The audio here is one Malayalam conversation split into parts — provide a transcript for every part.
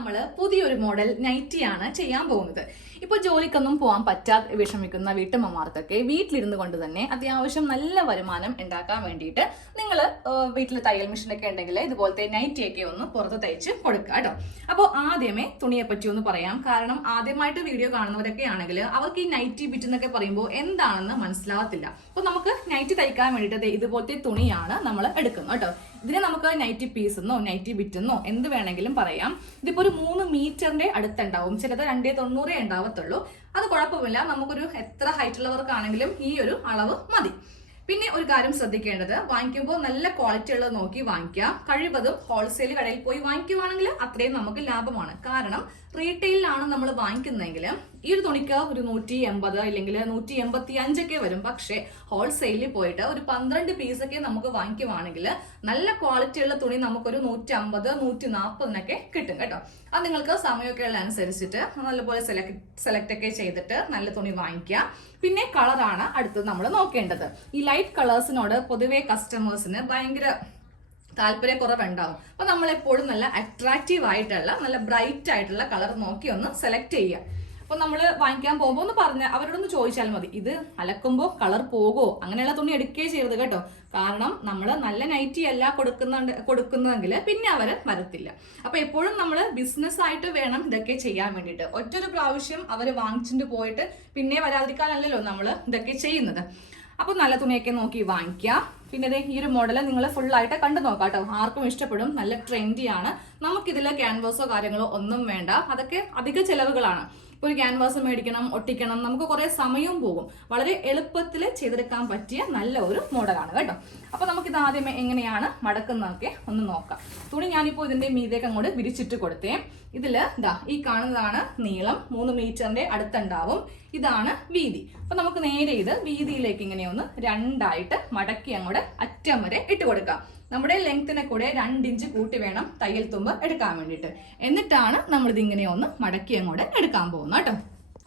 നമ്മൾ പുതിയൊരു മോഡൽ നൈറ്റിയാണ് ചെയ്യാൻ പോകുന്നത്. ഇപ്പോൾ ജോലിക്കൊന്നും പോകാൻ പറ്റാതെ വിഷമിക്കുന്ന വീട്ടമ്മമാർക്കൊക്കെ വീട്ടിലിരുന്ന് കൊണ്ട് തന്നെ അത്യാവശ്യം നല്ല വരുമാനം ഉണ്ടാക്കാൻ വേണ്ടിയിട്ട് നിങ്ങൾ വീട്ടിൽ തയ്യൽ മെഷീനൊക്കെ ഉണ്ടെങ്കിൽ ഇതുപോലത്തെ നൈറ്റിയൊക്കെ ഒന്ന് പുറത്ത് തയ്ച്ച് കൊടുക്കുക കേട്ടോ. അപ്പോൾ ആദ്യമേ തുണിയെ പറ്റി ഒന്ന് പറയാം. കാരണം ആദ്യമായിട്ട് വീഡിയോ കാണുന്നവരൊക്കെ ആണെങ്കിൽ അവർക്ക് ഈ നൈറ്റി ബിറ്റ് എന്നൊക്കെ പറയുമ്പോൾ എന്താണെന്ന് മനസ്സിലാവത്തില്ല. അപ്പോൾ നമുക്ക് നൈറ്റി തയ്ക്കാൻ വേണ്ടിയിട്ട് ഇതുപോലത്തെ തുണിയാണ് നമ്മൾ എടുക്കുന്നത് കേട്ടോ. ഇതിനെ നമുക്ക് നൈറ്റി പീസ് എന്നോ നൈറ്റി ബിറ്റ് എന്നോ എന്ത് വേണമെങ്കിലും പറയാം. ഇതിപ്പോ ഒരു 3 മീറ്ററിന്റെ അടുത്തുണ്ടാവും, ചിലത് 290 ഉണ്ടാവത്തുള്ളൂ. അത് കുഴപ്പമില്ല, നമുക്കൊരു എത്ര ഹൈറ്റ് ഉള്ളവർക്കാണെങ്കിലും ഈ ഒരു അളവ് മതി. പിന്നെ ഒരു കാര്യം ശ്രദ്ധിക്കേണ്ടത്, വാങ്ങിക്കുമ്പോൾ നല്ല ക്വാളിറ്റി ഉള്ളത് നോക്കി വാങ്ങിക്കുക. കഴിവതും ഹോൾസെയിൽ കടയിൽ പോയി വാങ്ങിക്കുവാണെങ്കിൽ അത്രയും നമുക്ക് ലാഭമാണ്. കാരണം റീറ്റെയിലാണ് നമ്മൾ വാങ്ങിക്കുന്നതെങ്കിൽ ഈ ഒരു തുണിക്ക് ഒരു 180 അല്ലെങ്കിൽ 185 വരും. പക്ഷേ ഹോൾസെയിലിൽ പോയിട്ട് ഒരു 12 പീസൊക്കെ നമുക്ക് വാങ്ങിക്കുവാണെങ്കിൽ നല്ല ക്വാളിറ്റി ഉള്ള തുണി നമുക്കൊരു 150, 140 കിട്ടും കേട്ടോ. അത് നിങ്ങൾക്ക് സമയമൊക്കെ ഉള്ള അനുസരിച്ചിട്ട് നല്ലപോലെ സെലക്ട് ഒക്കെ ചെയ്തിട്ട് നല്ല തുണി വാങ്ങിക്കുക. പിന്നെ കളറാണ് അടുത്തത് നമ്മൾ നോക്കേണ്ടത്. ഈ ലൈറ്റ് കളേഴ്സിനോട് പൊതുവെ കസ്റ്റമേഴ്സിന് ഭയങ്കര താല്പര്യക്കുറവുണ്ടാവും. അപ്പൊ നമ്മളെപ്പോഴും നല്ല അട്രാക്റ്റീവ് ആയിട്ടുള്ള നല്ല ബ്രൈറ്റ് ആയിട്ടുള്ള കളർ നോക്കി ഒന്ന് സെലക്ട് ചെയ്യുക. അപ്പൊ നമ്മൾ വാങ്ങിക്കാൻ പോകുമ്പോൾ ഒന്ന് പറഞ്ഞ് അവരോടൊന്ന് ചോദിച്ചാൽ മതി, ഇത് അലക്കുമ്പോൾ കളർ പോകുമോ, അങ്ങനെയുള്ള തുണി എടുക്കുകയേ ചെയ്യരുത് കേട്ടോ. കാരണം നമ്മൾ നല്ല നൈറ്റി അല്ല കൊടുക്കുന്നതെങ്കിൽ പിന്നെ അവർ വരത്തില്ല. അപ്പൊ എപ്പോഴും നമ്മൾ ബിസിനസ് ആയിട്ട് വേണം ഇതൊക്കെ ചെയ്യാൻ വേണ്ടിയിട്ട്. ഒറ്റൊരു പ്രാവശ്യം അവർ വാങ്ങിച്ചിട്ട് പോയിട്ട് പിന്നെ വരാതിരിക്കാനല്ലല്ലോ നമ്മൾ ഇതൊക്കെ ചെയ്യുന്നത്. അപ്പോൾ നല്ല തുണിയൊക്കെ നോക്കി വാങ്ങിക്കുക. പിന്നെ ഈ ഒരു മോഡൽ നിങ്ങൾ ഫുള്ളായിട്ട് കണ്ടു നോക്കാം കേട്ടോ. ആർക്കും ഇഷ്ടപ്പെടും, നല്ല ട്രെൻഡിയാണ്. നമുക്കിതിൽ ക്യാൻവാസോ കാര്യങ്ങളോ ഒന്നും വേണ്ട, അതൊക്കെ അധിക ചെലവുകളാണ്. ഇപ്പോൾ ഒരു ക്യാൻവാസ് മേടിക്കണം, ഒട്ടിക്കണം, നമുക്ക് കുറേ സമയവും പോകും. വളരെ എളുപ്പത്തിൽ ചെയ്തെടുക്കാൻ പറ്റിയ നല്ല ഒരു മോഡലാണ് കേട്ടോ. അപ്പോൾ നമുക്കിത് ആദ്യമേ എങ്ങനെയാണ് മടക്കുന്നതൊക്കെ ഒന്ന് നോക്കാം. തുണി ഞാനിപ്പോൾ ഇതിൻ്റെ മീതേക്ക് അങ്ങോട്ട് വിരിച്ചിട്ട് കൊടുത്തേ. ഇതിൽ ഈ കാണുന്നതാണ് നീളം, 3 മീറ്ററിന്റെ അടുത്തുണ്ടാവും. ഇതാണ് വീതി. അപ്പൊ നമുക്ക് നേരെ ഇത് വീതിയിലേക്ക് ഇങ്ങനെ ഒന്ന് 2ആയിട്ട് മടക്കി അങ്ങോട്ട് അറ്റം വരെ ഇട്ട് കൊടുക്കാം. നമ്മുടെ ലെങ്ത്തിനെ കൂടെ 2 ഇഞ്ച് കൂട്ടി വേണം തയ്യൽ തുമ്പ് എടുക്കാൻ വേണ്ടിയിട്ട്. എന്നിട്ടാണ് നമ്മളിത് ഇങ്ങനെ ഒന്ന് മടക്കി അങ്ങോട്ട് എടുക്കാൻ പോകുന്നത് കേട്ടോ.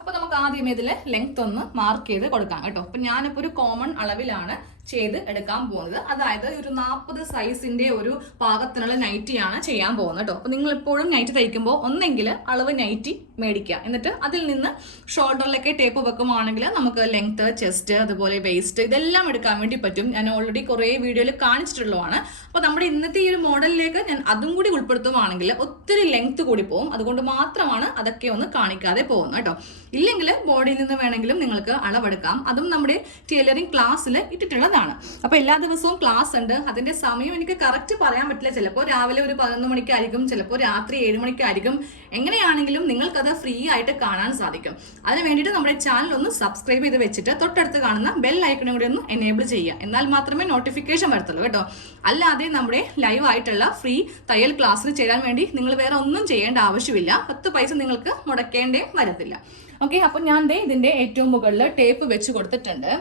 അപ്പൊ നമുക്ക് ആദ്യം ഇതിൽ ലെങ്ത് ഒന്ന് മാർക്ക് ചെയ്ത് കൊടുക്കാം കേട്ടോ. അപ്പൊ ഞാനിപ്പോ ഒരു കോമൺ അളവിലാണ് ചെയ്ത് എടുക്കാൻ പോകുന്നത്. അതായത് ഒരു 40 സൈസിന്റെ ഒരു പാകത്തിനുള്ള നൈറ്റിയാണ് ചെയ്യാൻ പോകുന്നത് കേട്ടോ. അപ്പൊ നിങ്ങൾ എപ്പോഴും നൈറ്റി തയ്ക്കുമ്പോൾ ഒന്നെങ്കിൽ അളവ് നൈറ്റി മേടിക്കുക, എന്നിട്ട് അതിൽ നിന്ന് ഷോൾഡറിലൊക്കെ ടേപ്പ് വെക്കുവാണെങ്കിൽ നമുക്ക് ലെങ്ത്, ചെസ്റ്റ്, അതുപോലെ വേസ്റ്റ് ഇതെല്ലാം എടുക്കാൻ വേണ്ടി പറ്റും. ഞാൻ ഓൾറെഡി കുറേ വീഡിയോയിൽ കാണിച്ചിട്ടുള്ളതാണ്. അപ്പൊ നമ്മുടെ ഇന്നത്തെ ഈ ഒരു മോഡലിലേക്ക് ഞാൻ അതും കൂടി ഉൾപ്പെടുത്തുവാണെങ്കിൽ ഒത്തിരി ലെങ്ത് കൂടി പോകും. അതുകൊണ്ട് മാത്രമാണ് അതൊക്കെ ഒന്ന് കാണിക്കാതെ പോകുന്നത് കേട്ടോ. ഇല്ലെങ്കിൽ ബോഡിയിൽ നിന്ന് വേണമെങ്കിലും നിങ്ങൾക്ക് അളവെടുക്കാം. അതും നമ്മുടെ ടൈലറിംഗ് ക്ലാസ്സിൽ ഇട്ടിട്ടുള്ളതാണ്. അപ്പൊ എല്ലാ ദിവസവും ക്ലാസ് ഉണ്ട്. അതിന്റെ സമയം എനിക്ക് കറക്റ്റ് പറയാൻ പറ്റില്ല. ചിലപ്പോൾ രാവിലെ ഒരു 11 മണിക്കായിരിക്കും, ചിലപ്പോൾ രാത്രി 7 മണിക്കായിരിക്കും. എങ്ങനെയാണെങ്കിലും നിങ്ങൾക്കത് ഫ്രീ ആയിട്ട് കാണാൻ സാധിക്കും. അതിന് വേണ്ടിയിട്ട് നമ്മുടെ ചാനൽ ഒന്ന് സബ്സ്ക്രൈബ് ചെയ്ത് വെച്ചിട്ട് തൊട്ടടുത്ത് കാണുന്ന ബെൽ ഐക്കണും കൂടി ഒന്ന് എനേബിൾ ചെയ്യുക. എന്നാൽ മാത്രമേ നോട്ടിഫിക്കേഷൻ വരത്തുള്ളൂ കേട്ടോ. അല്ലാതെ നമ്മുടെ ലൈവ് ആയിട്ടുള്ള ഫ്രീ തയ്യൽ ക്ലാസ്സിൽ ചേരാൻ വേണ്ടി നിങ്ങൾ വേറെ ഒന്നും ചെയ്യേണ്ട ആവശ്യമില്ല. 10 പൈസ നിങ്ങൾക്ക് മുടക്കേണ്ടേ വരത്തില്ല. ഓക്കെ, അപ്പൊ ഞാൻ ഇതിന്റെ ഏറ്റവും മുകളിൽ ടേപ്പ് വെച്ച് കൊടുത്തിട്ടുണ്ട്.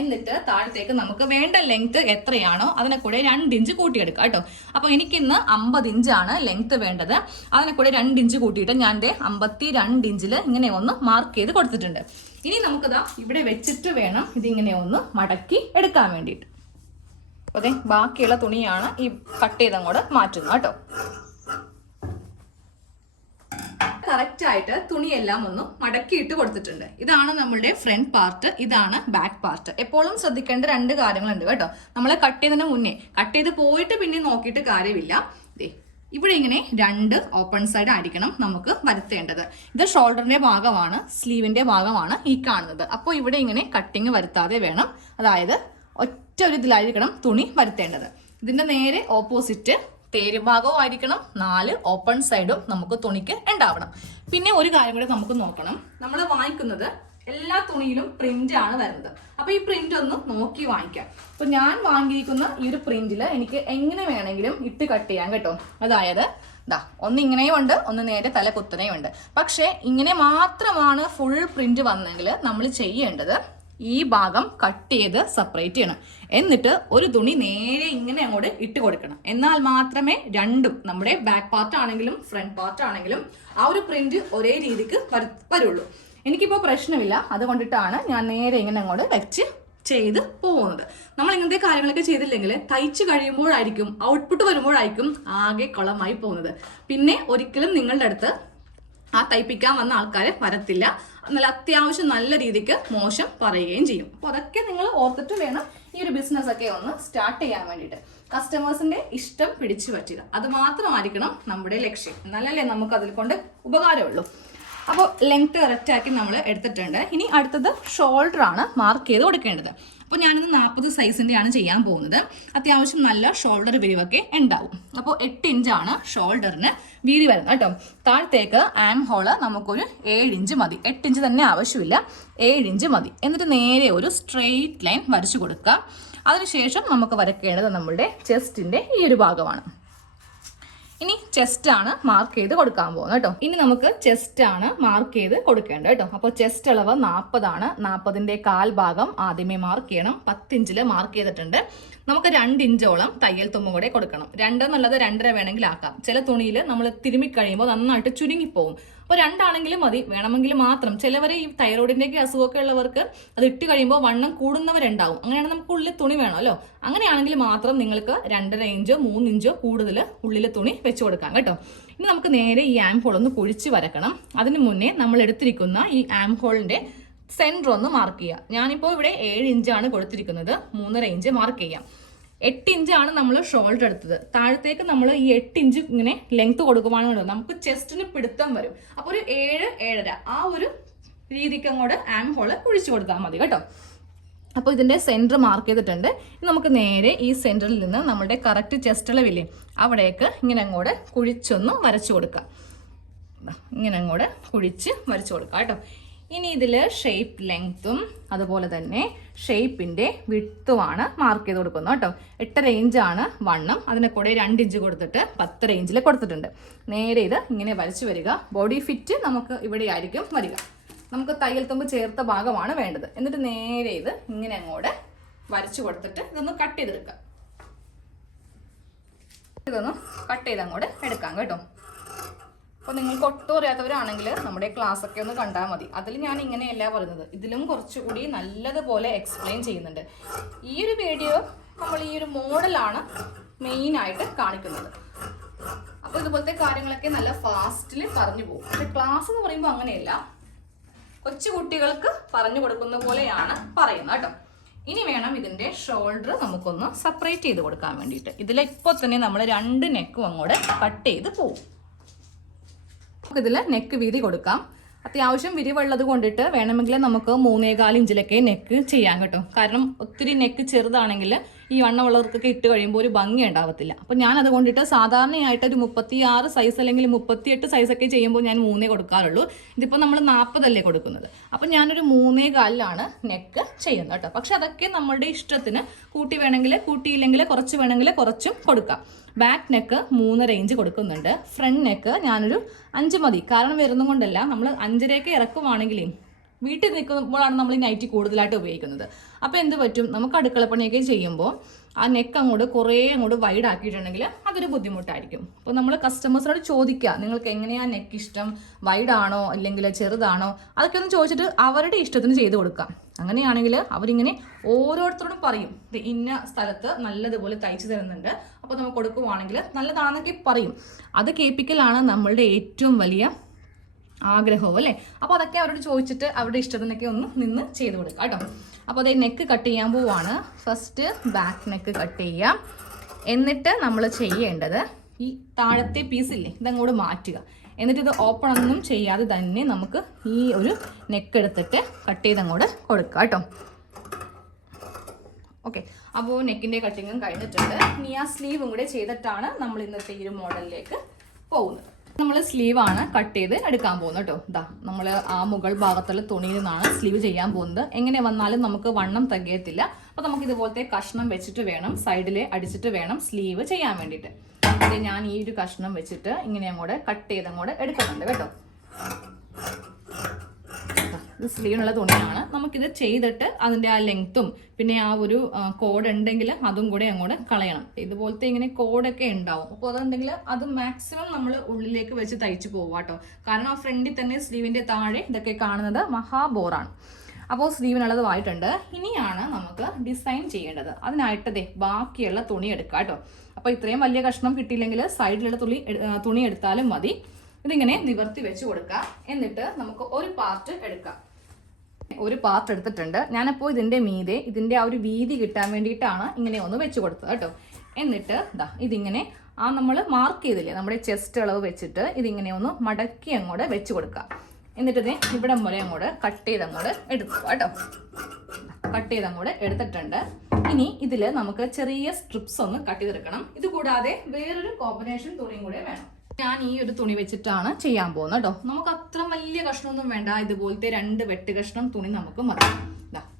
എന്നിട്ട് താഴത്തേക്ക് നമുക്ക് വേണ്ട ലെങ്ത് എത്രയാണോ അതിനെ കൂടെ 2 ഇഞ്ച് കൂട്ടിയെടുക്കാം കേട്ടോ. അപ്പൊ എനിക്കിന്ന് 50 ഇഞ്ചാണ് ലെങ്ത് വേണ്ടത്. അതിനെ കൂടെ 2 ഇഞ്ച് കൂട്ടിയിട്ട് ഞാൻ 52 ഇഞ്ചിൽ ഇങ്ങനെ ഒന്ന് മാർക്ക് ചെയ്ത് കൊടുത്തിട്ടുണ്ട്. ഇനി നമുക്കിതാ ഇവിടെ വെച്ചിട്ട് വേണം ഇതിങ്ങനെ ഒന്ന് മടക്കി എടുക്കാൻ വേണ്ടിയിട്ട്. അതെ, ബാക്കിയുള്ള തുണിയാണ് ഈ കട്ട് ചെയ്തങ്ങോട്ട് മാറ്റുന്നത് കേട്ടോ. കറക്റ്റ് ആയിട്ട് തുണിയെല്ലാം ഒന്ന് മടക്കിയിട്ട് കൊടുത്തിട്ടുണ്ട്. ഇതാണ് നമ്മളുടെ ഫ്രണ്ട് പാർട്ട്, ഇതാണ് ബാക്ക് പാർട്ട്. എപ്പോഴും ശ്രദ്ധിക്കേണ്ട 2 കാര്യങ്ങളുണ്ട് കേട്ടോ. നമ്മൾ കട്ട് ചെയ്തതിന് മുന്നേ കട്ട് ചെയ്ത് പോയിട്ട് പിന്നെ നോക്കിയിട്ട് കാര്യമില്ല. ഇവിടെ ഇങ്ങനെ 2 ഓപ്പൺ സൈഡ് ആയിരിക്കണം നമുക്ക് വരുത്തേണ്ടത്. ഇത് ഷോൾഡറിന്റെ ഭാഗമാണ്, സ്ലീവിന്റെ ഭാഗമാണ് ഈ കാണുന്നത്. അപ്പോൾ ഇവിടെ ഇങ്ങനെ കട്ടിങ് വരുത്താതെ വേണം, അതായത് ഒറ്റ ഒരു ഇതിലായിരിക്കണം തുണി വരുത്തേണ്ടത്. ഇതിന്റെ നേരെ ഓപ്പോസിറ്റ് തേരുഭാഗവും ആയിരിക്കണം. 4 ഓപ്പൺ സൈഡും നമുക്ക് തുണിക്ക് ഉണ്ടാവണം. പിന്നെ ഒരു കാര്യം കൂടെ നമുക്ക് നോക്കണം. നമ്മൾ വാങ്ങിക്കുന്നത് എല്ലാ തുണിയിലും പ്രിന്റ് ആണ് വരുന്നത്. അപ്പൊ ഈ പ്രിന്റ് ഒന്ന് നോക്കി വാങ്ങിക്കാം. അപ്പൊ ഞാൻ വാങ്ങിയിരിക്കുന്ന ഈ ഒരു പ്രിന്റിൽ എനിക്ക് എങ്ങനെ വേണമെങ്കിലും ഇട്ട് കട്ട് ചെയ്യാം കേട്ടോ. അതായത് ഒന്ന് ഇങ്ങനെയും ഉണ്ട്, ഒന്ന് നേരെ തല കുത്തനെയും ഉണ്ട്. പക്ഷെ ഇങ്ങനെ മാത്രമാണ് ഫുൾ പ്രിന്റ് വന്നെങ്കിൽ നമ്മൾ ചെയ്യേണ്ടത് ഈ ഭാഗം കട്ട് ചെയ്ത് സെപ്പറേറ്റ് ചെയ്യണം. എന്നിട്ട് ഒരു തുണി നേരെ ഇങ്ങനെ അങ്ങോട്ട് ഇട്ട് കൊടുക്കണം. എന്നാൽ മാത്രമേ രണ്ടും, നമ്മുടെ ബാക്ക് പാർട്ട് ആണെങ്കിലും ഫ്രണ്ട് പാർട്ട് ആണെങ്കിലും ആ ഒരു പ്രിന്റ് ഒരേ രീതിക്ക് വരുള്ളൂ. എനിക്കിപ്പോൾ പ്രശ്നമില്ല, അതുകൊണ്ടിട്ടാണ് ഞാൻ നേരെ ഇങ്ങനെ അങ്ങോട്ട് വെച്ച് ചെയ്ത് പോകുന്നത്. നമ്മൾ ഇങ്ങനത്തെ കാര്യങ്ങളൊക്കെ ചെയ്തില്ലെങ്കിൽ തയ്ച്ച് കഴിയുമ്പോഴായിരിക്കും, ഔട്ട്പുട്ട് വരുമ്പോഴായിരിക്കും ആകെ കുളമായി പോകുന്നത്. പിന്നെ ഒരിക്കലും നിങ്ങളുടെ അടുത്ത് ആ തയ്പ്പിക്കാൻ വന്ന ആൾക്കാർ വരത്തില്ല, എന്നാൽ അത്യാവശ്യം നല്ല രീതിക്ക് മോശം പറയുകയും ചെയ്യും. അപ്പോൾ അതൊക്കെ നിങ്ങൾ ഓർത്തിട്ട് വേണം ഈ ഒരു ബിസിനസ് ഒക്കെ ഒന്ന് സ്റ്റാർട്ട് ചെയ്യാൻ വേണ്ടിയിട്ട്. കസ്റ്റമേഴ്സിന്റെ ഇഷ്ടം പിടിച്ചു പറ്റുക, അത് മാത്രമായിരിക്കണം നമ്മുടെ ലക്ഷ്യം. എന്നാലല്ലേ നമുക്ക് അതിൽ കൊണ്ട് ഉപകാരമുള്ളൂ. അപ്പോൾ ലെങ്ത് കറക്റ്റ് ആക്കി നമ്മൾ എടുത്തിട്ടുണ്ട്. ഇനി അടുത്തത് ഷോൾഡർ ആണ് മാർക്ക് ചെയ്ത് കൊടുക്കേണ്ടത്. അപ്പോൾ ഞാനിന്ന് 40 സൈസിൻ്റെയാണ് ചെയ്യാൻ പോകുന്നത്. അത്യാവശ്യം നല്ല ഷോൾഡർ വിരിവൊക്കെ ഉണ്ടാവും. അപ്പോൾ 8 ഇഞ്ചാണ് ഷോൾഡറിന് വീതി വരുന്നത് കേട്ടോ. താഴത്തേക്ക് ആം ഹോള് നമുക്കൊരു 7 ഇഞ്ച് മതി. 8 ഇഞ്ച് തന്നെ ആവശ്യമില്ല, 7 ഇഞ്ച് മതി. എന്നിട്ട് നേരെ ഒരു സ്ട്രെയിറ്റ് ലൈൻ വരച്ചു കൊടുക്കാം. അതിനുശേഷം നമുക്ക് വരയ്ക്കേണ്ടത് നമ്മളുടെ ചെസ്റ്റിൻ്റെ ഈ ഒരു ഭാഗമാണ്. ഇനി ചെസ്റ്റ് ആണ് മാർക്ക് ചെയ്ത് കൊടുക്കാൻ പോകുന്നത് കേട്ടോ. ഇനി നമുക്ക് ചെസ്റ്റ് ആണ് മാർക്ക് ചെയ്ത് കൊടുക്കേണ്ടത് കേട്ടോ. അപ്പോൾ ചെസ്റ്റ് അളവ് 40 ആണ്. 40ന്റെ 1/4 ഭാഗം ആദ്യമേ മാർക്ക് ചെയ്യണം. 10 ഇഞ്ചിൽ മാർക്ക് ചെയ്തിട്ടുണ്ട്. നമുക്ക് 2 ഇഞ്ചോളം തയ്യൽ തുമ്പ് കൂടെ കൊടുക്കണം. 2 എന്നുള്ളത് 2.5 വേണമെങ്കിൽ ആക്കാം. ചില തുണിയിൽ നമ്മൾ തിരുമ്മി കഴിയുമ്പോൾ നന്നായിട്ട് ചുരുങ്ങിപ്പോവും. അപ്പോൾ 2 ആണെങ്കിലും മതി, വേണമെങ്കിൽ മാത്രം. ചിലവർ ഈ തൈറോയിഡിൻ്റെയൊക്കെ അസുഖമൊക്കെ ഉള്ളവർക്ക് അത് ഇട്ട് കഴിയുമ്പോൾ വണ്ണം കൂടുന്നവരുണ്ടാവും. അങ്ങനെയാണെങ്കിൽ നമുക്ക് ഉള്ളിൽ തുണി വേണമല്ലോ. അങ്ങനെയാണെങ്കിൽ മാത്രം നിങ്ങൾക്ക് 2.5 ഇഞ്ചോ 3 ഇഞ്ചോ കൂടുതൽ ഉള്ളിൽ തുണി വെച്ച് കൊടുക്കാം കേട്ടോ. ഇനി നമുക്ക് നേരെ ഈ ആം ഹോൾ ഒന്ന് കുഴിച്ച് വരക്കണം. അതിന് മുന്നേ നമ്മൾ എടുത്തിരിക്കുന്ന ഈ ആം ഹോളിന്റെ സെൻറ്റർ ഒന്ന് മാർക്ക് ചെയ്യുക. ഞാനിപ്പോൾ ഇവിടെ 7 ഇഞ്ചാണ് കൊടുത്തിരിക്കുന്നത്, 3.5 ഇഞ്ച് മാർക്ക് ചെയ്യാം. 8 ഇഞ്ചാണ് നമ്മൾ ഷോൾഡർ എടുത്തത്. താഴത്തേക്ക് നമ്മൾ ഈ 8 ഇഞ്ച് ഇങ്ങനെ ലെങ്ത് കൊടുക്കുവാണെങ്കിൽ നമുക്ക് ചെസ്റ്റിന് പിടുത്തം വരും. അപ്പോൾ ഒരു 7, 7.5 ആ ഒരു രീതിക്ക് അങ്ങോട്ട് ആം ഹോള് കുഴിച്ചു കൊടുത്താൽ മതി കേട്ടോ. അപ്പോൾ ഇതിൻ്റെ സെൻറ്റർ മാർക്ക് ചെയ്തിട്ടുണ്ട്. നമുക്ക് നേരെ ഈ സെൻറ്ററിൽ നിന്ന് നമ്മുടെ കറക്റ്റ് ചെസ്റ്റ് അളവില്ലേ അവിടേക്ക് ഇങ്ങനെ അങ്ങോട്ട് കുഴിച്ചൊന്ന് വരച്ചു കൊടുക്കാം. ഇങ്ങനെ അങ്ങോട്ട് കുഴിച്ച് വരച്ചു കൊടുക്കാം കേട്ടോ. ഇനി ഇതിൽ ഷേപ്പ് ലെങ്ത്തും അതുപോലെ തന്നെ ഷേപ്പിൻ്റെ വിട്ടുമാണ് മാർക്ക് ചെയ്ത് കൊടുക്കുന്നത് കേട്ടോ. 8.5 ഇഞ്ചാണ് വണ്ണം. അതിനെ കൂടെ 2 ഇഞ്ച് കൊടുത്തിട്ട് 10.5 ഇഞ്ചിൽ കൊടുത്തിട്ടുണ്ട്. നേരെ ഇത് ഇങ്ങനെ വരച്ചു വരിക. ബോഡി ഫിറ്റ് നമുക്ക് ഇവിടെ ആയിരിക്കും വരിക. നമുക്ക് തയ്യൽ തുമ്പ് ചേർത്ത ഭാഗമാണ് വേണ്ടത്. എന്നിട്ട് നേരെ ഇത് ഇങ്ങനെ അങ്ങോട്ട് വരച്ചു കൊടുത്തിട്ട് ഇതൊന്ന് കട്ട് ചെയ്തെടുക്കാം. ഇതൊന്ന് കട്ട് ചെയ്ത് അങ്ങോട്ട് എടുക്കാം കേട്ടോ. അപ്പോൾ നിങ്ങൾക്ക് ഒട്ടും അറിയാത്തവരാണെങ്കിൽ നമ്മുടെ ക്ലാസ് ഒക്കെ ഒന്ന് കണ്ടാൽ മതി. അതിൽ ഞാൻ ഇങ്ങനെയല്ല പറയുന്നത്, ഇതിലും കുറച്ചുകൂടി നല്ലതുപോലെ എക്സ്പ്ലെയിൻ ചെയ്യുന്നുണ്ട്. ഈ ഒരു വീഡിയോ നമ്മൾ ഈ ഒരു മോഡലാണ് മെയിനായിട്ട് കാണിക്കുന്നത്. അപ്പോൾ ഇതുപോലത്തെ കാര്യങ്ങളൊക്കെ നല്ല ഫാസ്റ്റിൽ പറഞ്ഞു പോകും. പക്ഷെ ക്ലാസ് എന്ന് പറയുമ്പോൾ അങ്ങനെയല്ല, കൊച്ചു കുട്ടികൾക്ക് പറഞ്ഞു കൊടുക്കുന്ന പോലെയാണ് പറയുന്നത് കേട്ടോ. ഇനി വേണം ഇതിൻ്റെ ഷോൾഡർ നമുക്കൊന്ന് സെപ്പറേറ്റ് ചെയ്ത് കൊടുക്കാൻ വേണ്ടിയിട്ട്. ഇതിലിപ്പോൾ തന്നെ നമ്മൾ 2 നെക്കും അങ്ങോട്ട് കട്ട് ചെയ്ത് പോകും. ഇതിൽ നെക്ക് വീതി കൊടുക്കാം. അത്യാവശ്യം വിരിവുള്ളത് കൊണ്ടിട്ട് വേണമെങ്കിൽ നമുക്ക് 3.25 ഇഞ്ചിലൊക്കെ നെക്ക് ചെയ്യാം കേട്ടോ. കാരണം ഒത്തിരി നെക്ക് ചെറുതാണെങ്കിൽ ഈ വണ്ണമുള്ളവർക്കൊക്കെ ഇട്ട് കഴിയുമ്പോൾ ഒരു ഭംഗി ഉണ്ടാവത്തില്ല. അപ്പോൾ ഞാൻ അതുകൊണ്ടിട്ട് സാധാരണയായിട്ട് ഒരു 36 സൈസ് അല്ലെങ്കിൽ 38 സൈസൊക്കെ ചെയ്യുമ്പോൾ ഞാൻ 3 കൊടുക്കാറുള്ളൂ. ഇതിപ്പോൾ നമ്മൾ 40 അല്ലേ കൊടുക്കുന്നത്. അപ്പോൾ ഞാനൊരു 3.25 നെക്ക് ചെയ്യുന്നത് കേട്ടോ. പക്ഷെ അതൊക്കെ നമ്മളുടെ ഇഷ്ടത്തിന് കൂട്ടി വേണമെങ്കിൽ കൂട്ടിയില്ലെങ്കിൽ കുറച്ച് വേണമെങ്കിൽ കുറച്ചും കൊടുക്കാം. ബാക്ക് നെക്ക് 3.5 ഇഞ്ച് കൊടുക്കുന്നുണ്ട്. ഫ്രണ്ട് നെക്ക് ഞാനൊരു 5 മതി. കാരണം വരുന്നത് കൊണ്ടല്ല, നമ്മൾ 5.5 ഇറക്കുവാണെങ്കിലേ വീട്ടിൽ നിൽക്കുമ്പോഴാണ് നമ്മൾ ഈ നൈറ്റി കൂടുതലായിട്ട് ഉപയോഗിക്കുന്നത്. അപ്പോൾ എന്ത് പറ്റും, നമുക്ക് അടുക്കളപ്പണിയൊക്കെ ചെയ്യുമ്പോൾ ആ നെക്ക് അങ്ങോട്ട് കുറേ അങ്ങോട്ട് വൈഡ് ആക്കിയിട്ടുണ്ടെങ്കിൽ അതൊരു ബുദ്ധിമുട്ടായിരിക്കും. അപ്പോൾ നമ്മൾ കസ്റ്റമേഴ്സിനോട് ചോദിക്കുക, നിങ്ങൾക്ക് എങ്ങനെയാണ് നെക്ക് ഇഷ്ടം, വൈഡാണോ അല്ലെങ്കിൽ ചെറുതാണോ, അതൊക്കെ ഒന്ന് ചോദിച്ചിട്ട് അവരുടെ ഇഷ്ടത്തിന് ചെയ്ത് കൊടുക്കാം. അങ്ങനെയാണെങ്കിൽ അവരിങ്ങനെ ഓരോരുത്തരോടും പറയും, ഇന്ന സ്ഥലത്ത് നല്ലതുപോലെ തയ്ച്ചു തരുന്നുണ്ട്, അപ്പോൾ നമുക്ക് കൊടുക്കുവാണെങ്കിൽ നല്ലതാണെന്നൊക്കെ പറയും. അത് കേൾപ്പിക്കലാണ് നമ്മളുടെ ഏറ്റവും വലിയ ആഗ്രഹവും അല്ലേ. അപ്പോൾ അതൊക്കെ അവരോട് ചോദിച്ചിട്ട് അവരുടെ ഇഷ്ടത്തിനൊക്കെ ഒന്ന് നിന്ന് ചെയ്ത് കൊടുക്കാം കേട്ടോ. അപ്പോൾ അതേ നെക്ക് കട്ട് ചെയ്യാൻ പോവാണ്. ഫസ്റ്റ് ബാക്ക് നെക്ക് കട്ട് ചെയ്യാം. എന്നിട്ട് നമ്മൾ ചെയ്യേണ്ടത് ഈ താഴത്തെ പീസില്ലേ ഇതങ്ങോട്ട് മാറ്റുക. എന്നിട്ട് ഇത് ഓപ്പൺ ഒന്നും ചെയ്യാതെ തന്നെ നമുക്ക് ഈ ഒരു നെക്ക് എടുത്തിട്ട് കട്ട് ചെയ്ത് അങ്ങോട്ട് കൊടുക്കുക കേട്ടോ. ഓക്കെ, അപ്പോൾ നെക്കിൻ്റെ കട്ടിങ്ങും കഴിഞ്ഞിട്ടുണ്ട്. ഇനി ആ സ്ലീവും കൂടെ ചെയ്തിട്ടാണ് നമ്മൾ ഇന്നത്തെ ഈ ഒരു മോഡലിലേക്ക് പോകുന്നത്. നമ്മൾ സ്ലീവാണ് കട്ട് ചെയ്ത് എടുക്കാൻ പോകുന്നത് കേട്ടോ. ഇതാ നമ്മൾ ആ മുകൾ ഭാഗത്തുള്ള തുണിയിൽ നിന്നാണ് സ്ലീവ് ചെയ്യാൻ പോകുന്നത്. എങ്ങനെ വന്നാലും നമുക്ക് വണ്ണം തികയത്തില്ല. അപ്പോൾ നമുക്ക് ഇതുപോലത്തെ കഷ്ണം വെച്ചിട്ട് വേണം, സൈഡിൽ അടിച്ചിട്ട് വേണം സ്ലീവ് ചെയ്യാൻ വേണ്ടിയിട്ട്. അത് ഞാൻ ഈ ഒരു കഷ്ണം വെച്ചിട്ട് ഇങ്ങനെ അങ്ങോട്ട് കട്ട് ചെയ്ത് അങ്ങോട്ട് എടുക്കുന്നുണ്ട് കേട്ടോ. ഇത് സ്ലീവിനുള്ള തുണിയാണ്. നമുക്കിത് ചെയ്തിട്ട് അതിൻ്റെ ആ ലെങ്ത്തും പിന്നെ ആ ഒരു കോഡ് ഉണ്ടെങ്കിൽ അതും കൂടെ അങ്ങോട്ട് കളയണം. ഇതുപോലത്തെ ഇങ്ങനെ കോഡൊക്കെ ഉണ്ടാവും. അപ്പോൾ അതുണ്ടെങ്കിൽ അത് മാക്സിമം നമ്മൾ ഉള്ളിലേക്ക് വെച്ച് തയ്ച്ച് പോവാം കേട്ടോ. കാരണം ആ ഫ്രണ്ടിൽ തന്നെ സ്ലീവിൻ്റെ താഴെ ഇതൊക്കെ കാണുന്നത് മഹാബോറാണ്. അപ്പോൾ സ്ലീവിനുള്ളതുമായിട്ടുണ്ട്. ഇനിയാണ് നമുക്ക് ഡിസൈൻ ചെയ്യേണ്ടത്. അതിനായിട്ട് ബാക്കിയുള്ള തുണി എടുക്കാം കേട്ടോ. അപ്പോൾ ഇത്രയും വലിയ കഷ്ണം കിട്ടിയില്ലെങ്കിൽ സൈഡിലുള്ള തുണി എടുത്താലും മതി. ഇതിങ്ങനെ നിവർത്തി വെച്ച് കൊടുക്കാം. എന്നിട്ട് നമുക്ക് ഒരു പാർട്ട് എടുക്കാം. ഒരു പാർട്ട് എടുത്തിട്ടുണ്ട്. ഞാനപ്പോൾ ഇതിൻ്റെ മീതെ ഇതിൻ്റെ ആ ഒരു വീതി കിട്ടാൻ വേണ്ടിയിട്ടാണ് ഇങ്ങനെ ഒന്ന് വെച്ച് കൊടുത്തത് കേട്ടോ. എന്നിട്ട് ഇതിങ്ങനെ നമ്മൾ മാർക്ക് ചെയ്തില്ലേ നമ്മുടെ ചെസ്റ്റ് അളവ് വെച്ചിട്ട് ഇതിങ്ങനെ ഒന്ന് മടക്കി അങ്ങോട്ട് വെച്ച് കൊടുക്കാം. എന്നിട്ട് ഇവിടെ വരെ അങ്ങോട്ട് കട്ട് ചെയ്ത് അങ്ങോട്ട് എടുക്കുക കേട്ടോ. കട്ട് ചെയ്ത് അങ്ങോട്ട് എടുത്തിട്ടുണ്ട്. ഇനി ഇതിൽ നമുക്ക് ചെറിയ സ്ട്രിപ്സ് ഒന്ന് കട്ട് ചെയ്തെടുക്കണം. ഇത് കൂടാതെ വേറൊരു കോമ്പിനേഷൻ തുണിയും കൂടെ വേണം. ഞാൻ ഈ ഒരു തുണി വെച്ചിട്ടാണ് ചെയ്യാൻ പോകുന്നത് കേട്ടോ. നമുക്ക് അത്ര വലിയ കഷ്ണമൊന്നും വേണ്ട. ഇതുപോലത്തെ 2 വെട്ട് കഷ്ണം തുണി നമുക്ക് മതി.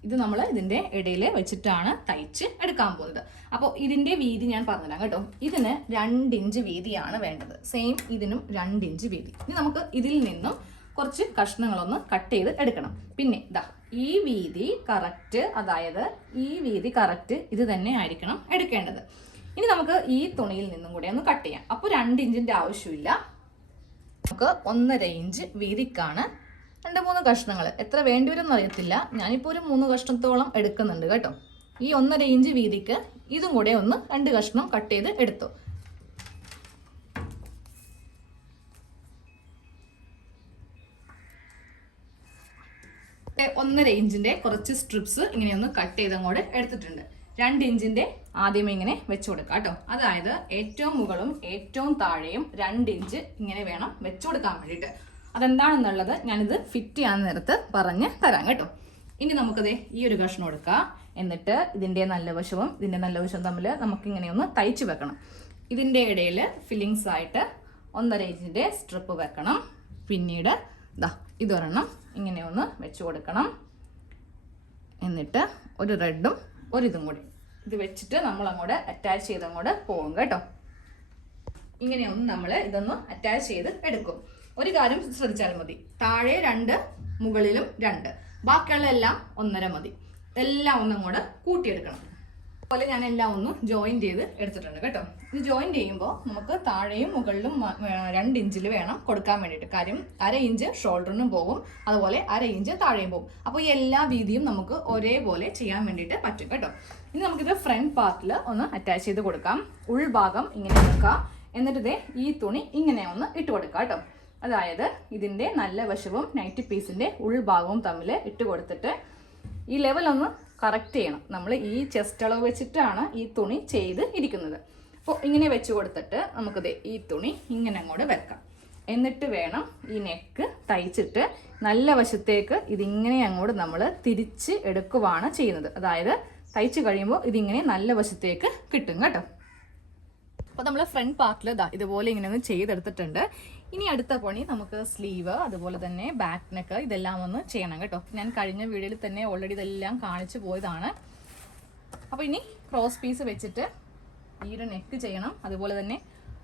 ഇത് നമ്മൾ ഇതിൻ്റെ ഇടയിൽ വെച്ചിട്ടാണ് തയ്ച്ച് എടുക്കാൻ പോകുന്നത്. അപ്പോൾ ഇതിൻ്റെ വീതി ഞാൻ പറഞ്ഞുതരാം കേട്ടോ. ഇതിന് 2 ഇഞ്ച് വീതിയാണ് വേണ്ടത്. സെയിം ഇതിനും 2 ഇഞ്ച് വീതി. ഇനി നമുക്ക് ഇതിൽ നിന്നും കുറച്ച് കഷ്ണങ്ങളൊന്ന് കട്ട് ചെയ്ത് എടുക്കണം. പിന്നെ ഈ വീതി കറക്റ്റ്, അതായത് ഈ വീതി കറക്റ്റ് ഇത് തന്നെ ആയിരിക്കണം എടുക്കേണ്ടത്. ഇനി നമുക്ക് ഈ തുണിയിൽ നിന്നും കൂടെ ഒന്ന് കട്ട് ചെയ്യാം. അപ്പോൾ 2 ഇഞ്ചിൻ്റെ ആവശ്യമില്ല. നമുക്ക് 1.5 ഇഞ്ച് വീതിക്കാണ് 2-3 കഷ്ണങ്ങൾ. എത്ര വേണ്ടിവരുമെന്ന് അറിയത്തില്ല. ഞാനിപ്പോൾ ഒരു 3 കഷ്ണത്തോളം എടുക്കുന്നുണ്ട് കേട്ടോ. ഈ 1.5 ഇഞ്ച് വീതിക്ക് ഇതും കൂടെ ഒന്ന് 2 കഷ്ണം കട്ട് ചെയ്ത് എടുത്തു. ഒന്നര ഇഞ്ചിന്റെ കുറച്ച് സ്ട്രിപ്സ് ഇങ്ങനെയൊന്ന് കട്ട് ചെയ്ത് അങ്ങോട്ട് എടുത്തിട്ടുണ്ട്. 2 ഇഞ്ചിന്റെ ആദ്യമേ ഇങ്ങനെ വെച്ചു കൊടുക്കാം കേട്ടോ. അതായത് ഏറ്റവും മുകളും ഏറ്റവും താഴെയും 2 ഇഞ്ച് ഇങ്ങനെ വേണം വെച്ചു കൊടുക്കാൻ വേണ്ടിയിട്ട്. അതെന്താണെന്നുള്ളത് ഞാനിത് ഫിറ്റ് ചെയ്യാൻ നേരത്ത് പറഞ്ഞ് തരാം കേട്ടോ. ഇനി നമുക്കത് ഈ ഒരു കഷ്ണം എടുക്കാം. എന്നിട്ട് ഇതിൻ്റെ നല്ല വശവും ഇതിൻ്റെ നല്ല വശവും തമ്മിൽ നമുക്കിങ്ങനെ ഒന്ന് തയ്ച്ച് വെക്കണം. ഇതിൻ്റെ ഇടയിൽ ഫില്ലിങ്സ് ആയിട്ട് 1.5 ഇഞ്ചിൻ്റെ സ്ട്രിപ്പ് വെക്കണം. പിന്നീട് ഇതൊരെണ്ണം ഇങ്ങനെ ഒന്ന് വെച്ച് കൊടുക്കണം. എന്നിട്ട് ഒരു റെഡും ഒരിതും കൂടി ഇത് വെച്ചിട്ട് നമ്മൾ അങ്ങോട്ട് അറ്റാച്ച് ചെയ്ത് അങ്ങോട്ട് പോകും കേട്ടോ. ഇങ്ങനെയൊന്ന് നമ്മൾ ഇതൊന്ന് അറ്റാച്ച് ചെയ്ത് എടുക്കും. ഒരു കാര്യം ശ്രദ്ധിച്ചാൽ മതി, താഴെ 2 മുകളിലും 2, ബാക്കിയുള്ള എല്ലാം 1.5 മതി. എല്ലാം ഒന്നങ്ങോട്ട് കൂട്ടിയെടുക്കണം. അതുപോലെ ഞാൻ എല്ലാം ഒന്ന് ജോയിൻ ചെയ്ത് എടുത്തിട്ടുണ്ട് കേട്ടോ. ഇത് ജോയിൻ ചെയ്യുമ്പോൾ നമുക്ക് താഴെയും മുകളിലും 2 ഇഞ്ചിൽ വേണം കൊടുക്കാൻ വേണ്ടിയിട്ട്. കാര്യം 1/2 ഇഞ്ച് ഷോൾഡറിനും പോകും, അതുപോലെ 1/2 ഇഞ്ച് താഴെയും പോകും. അപ്പോൾ ഈ എല്ലാ വീതിയും നമുക്ക് ഒരേപോലെ ചെയ്യാൻ വേണ്ടിയിട്ട് പറ്റും കേട്ടോ. ഇനി നമുക്കിത് ഫ്രണ്ട് പാർട്ടിൽ ഒന്ന് അറ്റാച്ച് ചെയ്ത് കൊടുക്കാം. ഉൾഭാഗം ഇങ്ങനെ വെക്കാം. എന്നിട്ട് ഈ തുണി ഇങ്ങനെ ഒന്ന് ഇട്ട് കൊടുക്കാം കേട്ടോ. അതായത് ഇതിൻ്റെ നല്ല വശവും നൈറ്റി പീസിൻ്റെ ഉൾഭാഗവും തമ്മിൽ ഇട്ട് കൊടുത്തിട്ട് ഈ ലെവലൊന്ന് കറക്റ്റ് ചെയ്യണം. നമ്മൾ ഈ ചെസ്റ്റ് അളവ് വെച്ചിട്ടാണ് ഈ തുണി ചെയ്ത് ഇരിക്കുന്നത്. അപ്പോൾ ഇങ്ങനെ വെച്ച് കൊടുത്തിട്ട് നമുക്കിത് ഈ തുണി ഇങ്ങനെ അങ്ങോട്ട് വെക്കാം. എന്നിട്ട് വേണം ഈ നെക്ക് തയ്ച്ചിട്ട് നല്ല വശത്തേക്ക് ഇതിങ്ങനെ അങ്ങോട്ട് നമ്മൾ തിരിച്ച് എടുക്കുവാണ് ചെയ്യുന്നത്. അതായത് തയ്ച്ച് കഴിയുമ്പോൾ ഇതിങ്ങനെ നല്ല വശത്തേക്ക് കിട്ടും കേട്ടോ. അപ്പോൾ നമ്മൾ ഫ്രണ്ട് പാർട്ടിൽ ഇതുപോലെ ഇങ്ങനെ ഒന്ന് ചെയ്തെടുത്തിട്ടുണ്ട്. ഇനി അടുത്ത പണി നമുക്ക് സ്ലീവ്, അതുപോലെ തന്നെ ബാക്ക് നെക്ക് ഇതെല്ലാം ഒന്ന് ചെയ്യണം കേട്ടോ. ഞാൻ കഴിഞ്ഞ വീഡിയോയിൽ തന്നെ ഓൾറെഡി ഇതെല്ലാം കാണിച്ചു പോയതാണ്. അപ്പോൾ ഇനി ക്രോസ് പീസ് വെച്ചിട്ട് ഈ ഒരു നെക്ക് ചെയ്യണം. അതുപോലെ തന്നെ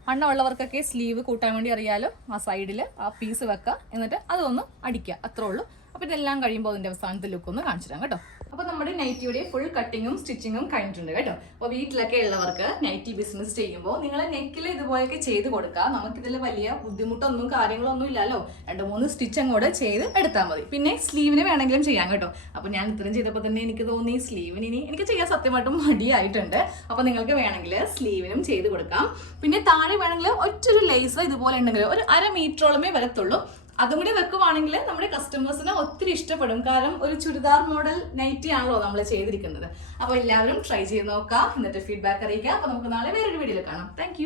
വണ്ണമുള്ളവർക്കൊക്കെ സ്ലീവ് കൂട്ടാൻ വേണ്ടി അറിയാലോ, ആ സൈഡിൽ ആ പീസ് വെക്കുക. എന്നിട്ട് അതൊന്ന് അടിക്കുക, അത്രേ ഉള്ളൂ. അപ്പോൾ ഇതെല്ലാം കഴിയുമ്പോൾ അതിൻ്റെ അവസാനത്തെ ലുക്ക് ഒന്ന് കാണിച്ചു തരാം കേട്ടോ. അപ്പോൾ നമ്മുടെ നൈറ്റിയുടെ ഫുൾ കട്ടിങ്ങും സ്റ്റിച്ചിങ്ങും കഴിഞ്ഞിട്ടുണ്ട് കേട്ടോ. അപ്പോൾ വീട്ടിലൊക്കെ ഉള്ളവർക്ക് നൈറ്റി ബിസിനസ് ചെയ്യുമ്പോൾ നിങ്ങൾ നെക്കിൽ ഇതുപോലെയൊക്കെ ചെയ്ത് കൊടുക്കുക. നമുക്കിതിൽ വലിയ ബുദ്ധിമുട്ടൊന്നും കാര്യങ്ങളൊന്നും ഇല്ലല്ലോ. 2-3 സ്റ്റിച്ച് അങ്ങോട്ട് ചെയ്ത് എടുത്താൽ മതി. പിന്നെ സ്ലീവിന് വേണമെങ്കിലും ചെയ്യാം കേട്ടോ. അപ്പോൾ ഞാൻ ഇത്രയും ചെയ്തപ്പോൾ തന്നെ എനിക്ക് തോന്നി സ്ലീവിന് ഇനി എനിക്ക് ചെയ്യാൻ സത്യമായിട്ടും മടിയായിട്ടുണ്ട്. അപ്പോൾ നിങ്ങൾക്ക് വേണമെങ്കിൽ സ്ലീവിനും ചെയ്ത് കൊടുക്കാം. പിന്നെ താഴെ വേണമെങ്കിൽ ഒറ്റൊരു ലേസ് ഇതുപോലെ ഉണ്ടെങ്കിൽ ഒരു 1/2 മീറ്ററോളമേ വരത്തുള്ളൂ. അതും കൂടി വെക്കുവാണെങ്കിൽ നമ്മുടെ കസ്റ്റമേഴ്സിന് ഒത്തിരി ഇഷ്ടപ്പെടും. കാരണം ഒരു ചുരിദാർ മോഡൽ നൈറ്റി ആണല്ലോ നമ്മൾ ചെയ്തിരിക്കുന്നത്. അപ്പോൾ എല്ലാവരും ട്രൈ ചെയ്ത് നോക്കാം. എന്നിട്ട് ഫീഡ്ബാക്ക് അറിയിക്കാം. അപ്പോൾ നമുക്ക് നാളെ വേറൊരു വീഡിയോയിൽ കാണാം. താങ്ക്